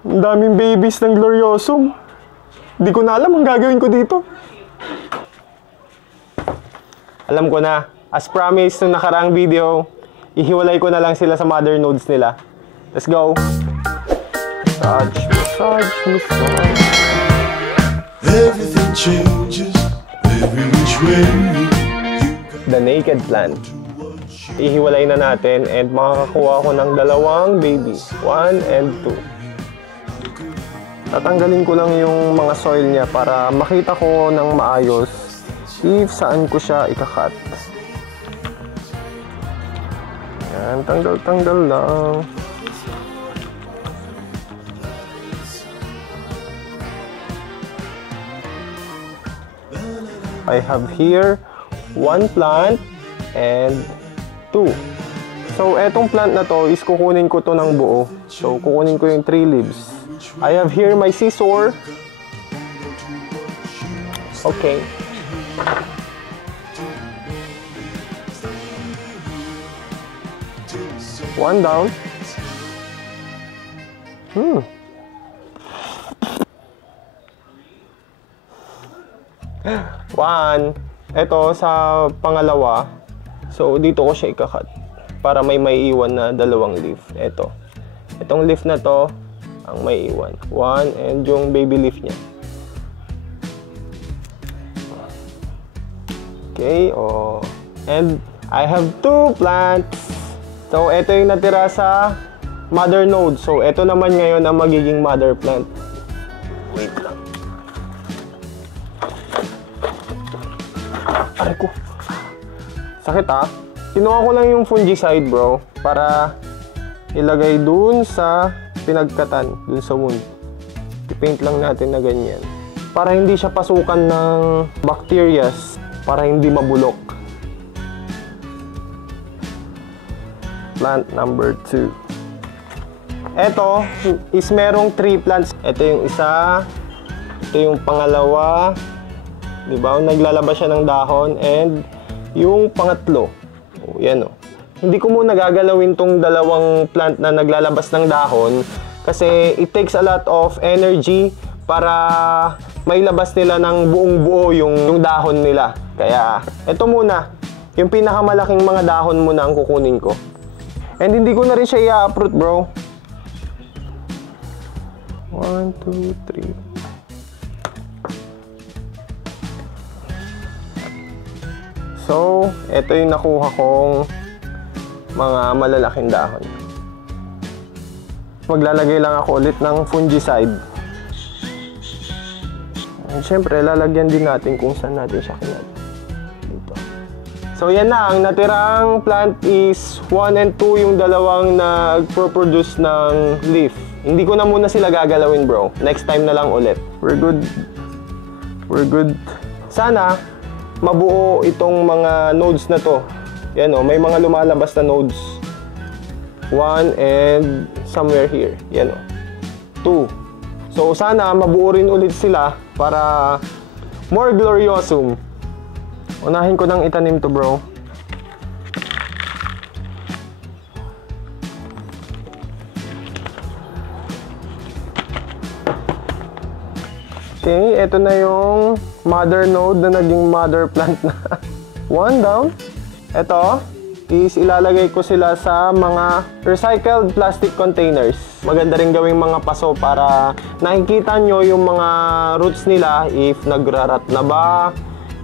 Ang daming babies ng Gloriosum. Hindi ko na alam ang gagawin ko dito. Alam ko na. As promised nung nakaraang video, ihiwalay ko na lang sila sa mother nodes nila. Let's go! Massage, massage, massage. Everything changes every which way. The naked plant. Ihiwalay na natin and makakakuha ko ng dalawang baby. 1 and 2. Tatanggalin ko lang yung mga soil niya para makita ko ng maayos if saan ko siya ikakat. Yan, tanggal-tanggal lang. I have here 1 plant and 2. So, etong plant na to is kukunin ko to ng buo. So, kukunin ko yung 3 leaves. I have here my scissor. Okay. One down. One. Ito sa pangalawa. So, dito ko siya ikakat para may iwan na dalawang leaf. Ito. Itong leaf na to ang may iwan. 1 and yung baby leaf niya. Okay, oh. And I have 2 plants. So, ito yung natira sa mother node. So, ito naman ngayon ang magiging mother plant. Wait lang. Aray ko. Sakit ah. Kinuha ko lang yung fungicide bro para ilagay dun sa pinagkatan, dun sa wound. I-paint lang natin na ganyan. Para hindi siya pasukan ng bacteria, para hindi mabulok. Plant number 2. Ito is merong 3 plants. Ito yung isa, ito yung pangalawa, diba? Naglalabas siya ng dahon, and yung pangatlo. Oh, yan oh. Hindi ko muna gagalawin tong dalawang plant na naglalabas ng dahon kasi it takes a lot of energy para mailabas nila ng buong buo yung dahon nila. Kaya ito muna, yung pinakamalaking mga dahon muna ang kukunin ko. And hindi ko na rin siya i-uproot bro. 1, 2, 3. So, ito yung nakuha kong mga malalaking dahon. Maglalagay lang ako ulit ng fungicide. And syempre, lalagyan din natin kung saan natin siya kinat. Dito. So, yan na. Ang natirang plant is 1 and 2 yung dalawang nag-produce ng leaf. Hindi ko na muna sila gagalawin bro. Next time na lang ulit. We're good. We're good. Sana mabuo itong mga nodes na to. Yan o, may mga lumalabas na nodes. 1 and somewhere here. Yan o. 2. So sana mabuo rin ulit sila para more gloriosum. Unahin ko nang itanim to bro. Okay, ito na yung mother node na naging mother plant na. 1 down. Ito is ilalagay ko sila sa mga recycled plastic containers. Maganda rin gawing mga paso para nakikita nyo yung mga roots nila, if nagrarat na ba,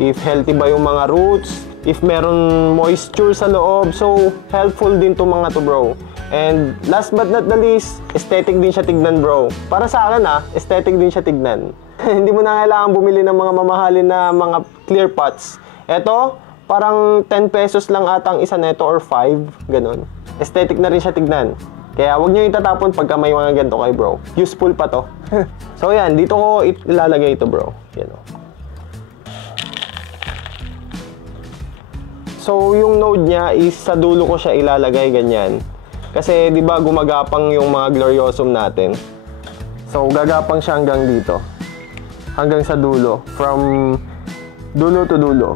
if healthy ba yung mga roots, if meron moisture sa loob. So, helpful din to mga to bro. And last but not the least, aesthetic din siya tignan bro. Para sa akin aesthetic din siya tignan. Hindi mo na kailangan bumili ng mga mamahalin na mga clear pots. Ito, parang 10 pesos lang atang isa neto or 5, ganun. Aesthetic na rin siya tignan. Kaya huwag nyo itatapon pagka may mga ganito kay bro. Useful pa to. So yan, dito ko ilalagay ito bro. Yan o. So yung node niya is sa dulo ko siya ilalagay ganyan. Kasi di ba gumagapang yung mga gloriosum natin. So gagapang siya hanggang dito. Hanggang sa dulo. From dulo to dulo.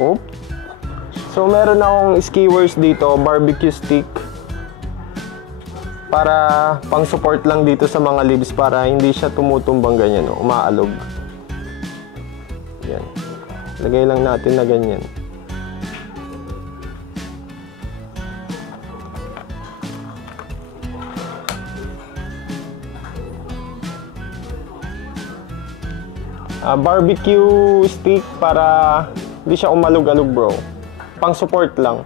Oh. So So, meron akong skewers dito, barbecue stick. Para pang support lang dito sa mga leaves para hindi siya tumutumbang ganyan, no? Umaalog. Yan. Lagay lang natin na ganyan. Barbecue stick para hindi siya umalog-alog, bro. Pang support lang.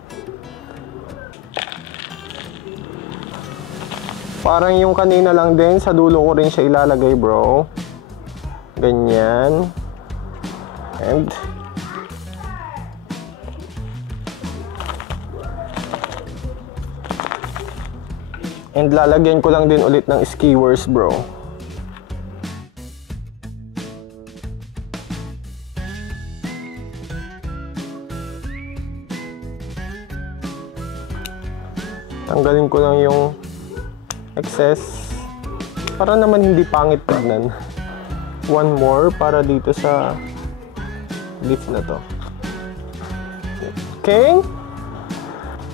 Parang yung kanina lang din, sa dulo ko rin siya ilalagay, bro. Ganyan. And lalagyan ko lang din ulit ng skewers, bro. Tanggalin ko lang yung excess para naman hindi pangit tignan. One more para dito sa leaf na to. Okay?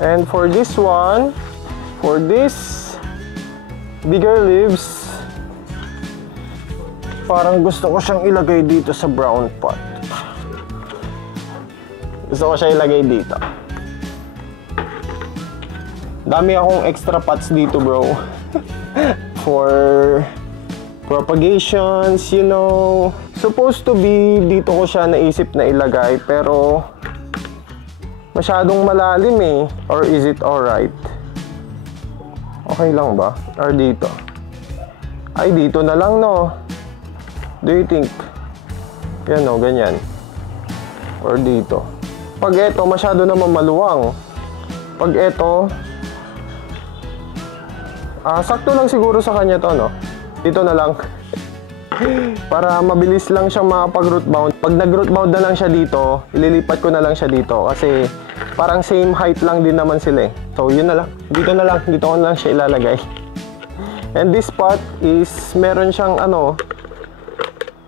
And for this one, for this bigger leaves, parang gusto ko siyang ilagay dito sa brown pot. Gusto ko siya ilagay dito. Dami akong extra pots dito, bro. For propagations, you know. Supposed to be dito ko siya naisip na ilagay, pero masyadong malalim eh. Or is it alright? Okay lang ba? Or dito? Ay, dito na lang, no? Do you think? Yan, no? Ganyan. Or dito. Pag eto, masyado naman maluwang. Pag eto, sakto lang siguro sa kanya to, no? Dito na lang. Para mabilis lang siyang makapag-root bound. Pag nag-root bound na lang siya dito, ililipat ko na lang siya dito. Kasi parang same height lang din naman sila eh. So, yun na lang. Dito na lang. Dito ko na lang siya ilalagay. And this pot is, meron siyang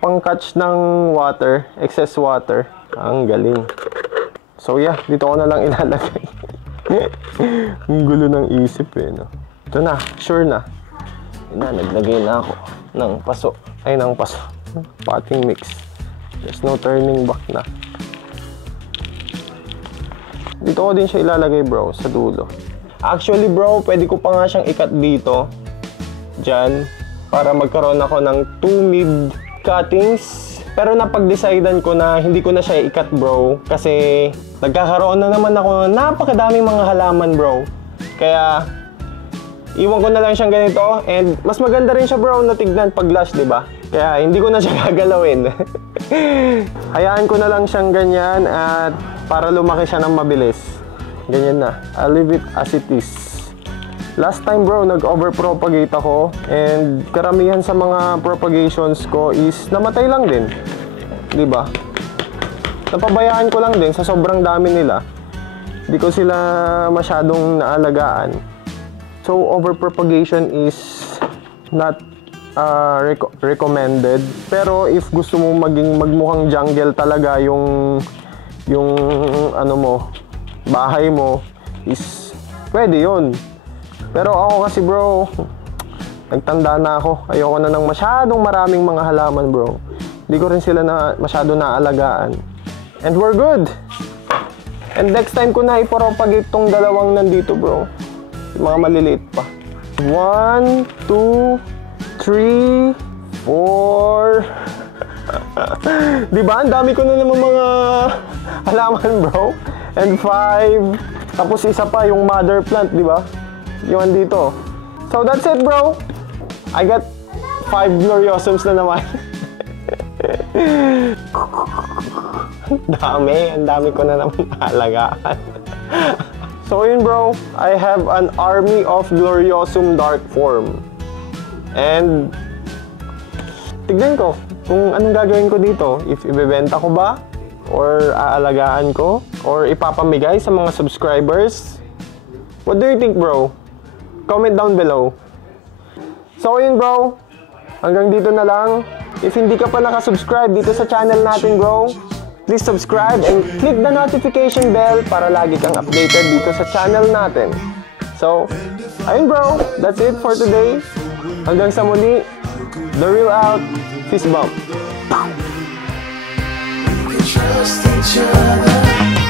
pang-catch ng water. Excess water. Ang galing. So, yeah. Dito ko na lang ilalagay. Ang gulo ng isip eh, no? Ito na, sure na. Naglagay na ako ng paso. Ay, ng paso. Potting mix. There's no turning back na. Dito ko din siya ilalagay, bro, sa dulo. Actually, bro, pwede ko pa nga siyang ikat dito. Diyan. Para magkaroon ako ng 2 mid cuttings. Pero napag-decidean ko na hindi ko na siya ikat, bro. Kasi nagkakaroon na naman ako ng napakadaming mga halaman, bro. Kaya iwan ko na lang siyang ganito, and mas maganda rin siya, bro, na tignan pag lush, diba? Kaya hindi ko na siya gagalawin. Hayaan ko na lang siyang ganyan at para lumaki siya ng mabilis. Ganyan na. I'll leave it as it is. Last time, bro, nag-overpropagate ako and karamihan sa mga propagations ko is namatay lang din. Diba? Napabayaan ko lang din sa sobrang dami nila. Hindi ko sila masyadong naalagaan. So, overpropagation is not recommended. Pero if gusto mo magmukhang jungle talaga yung ano mo, bahay mo, is pwede yun. Pero ako kasi, bro, nagtanda na ako. Ayoko na ng masyadong maraming mga halaman, bro. Hindi ko rin sila masyado naalagaan. And we're good. And next time ko na ipropagate tong dalawang nandito, bro. Yung mga maliliit pa. 1, 2, 3, 4. Diba? Ang dami ko na naman mga halaman, bro. And 5. Tapos isa pa yung mother plant, diba? Yung dito. So that's it, bro. I got 5 gloriosums na naman. Ang dami ko na naman halagaan. So yun, bro, I have an army of Gloriosum Dark Form. And tignan ko kung anong gagawin ko dito. If ibebenta ko ba, or aalagaan ko, or ipapamigay sa mga subscribers. What do you think, bro? Comment down below. So yun, bro, hanggang dito na lang. If hindi ka pa nakasubscribe dito sa channel natin, bro, please subscribe and click the notification bell para lagi kang updated dito sa channel natin. So, ayun bro, that's it for today. Hanggang sa muli, The Real out, fist bump. Trust each other.